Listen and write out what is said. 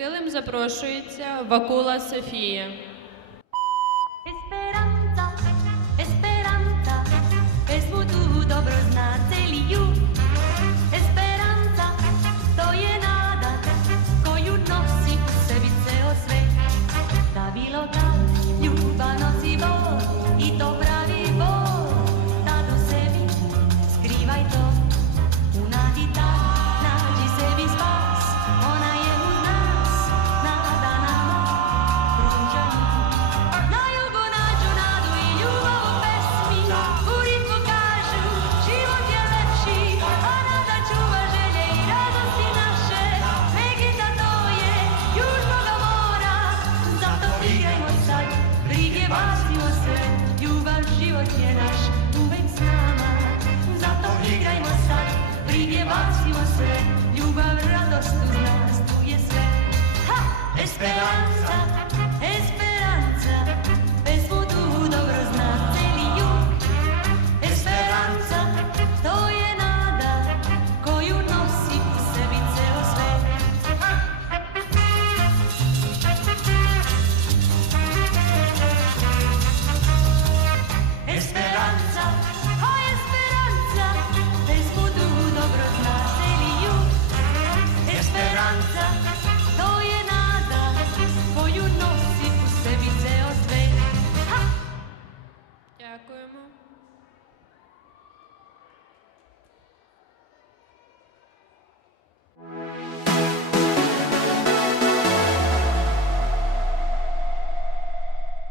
килим запрошується Вакула Софія. Esperanza, esperanza, es mutu dobro zna celi jug. Esperanza, to je nada, koju nosi u sebi ceo svet. Da bilo tak, ljubav nosi Bog, i to pravi Bog. Da do sebi skrivaj to, u nadi tak, nađi sebi spas. Ona je uz nas, nada nama pruža. Na jugu nađu nadu i ljubav u pesmi, u ritmu kažu život je lepši, a nada čuva želje i radosti naše. Megita to je južnoga mora, zato igrajmo sad, brige bacimo se, ljubav život je naš uvek s nama. Zato igrajmo sad, brige bacimo se, ljubav radost uz nas, tu je sve. Ha! Esperanza,